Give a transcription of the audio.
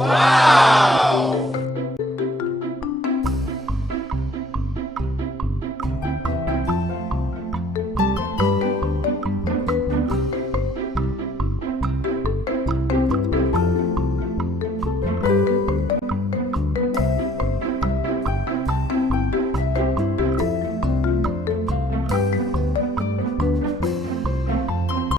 Wow!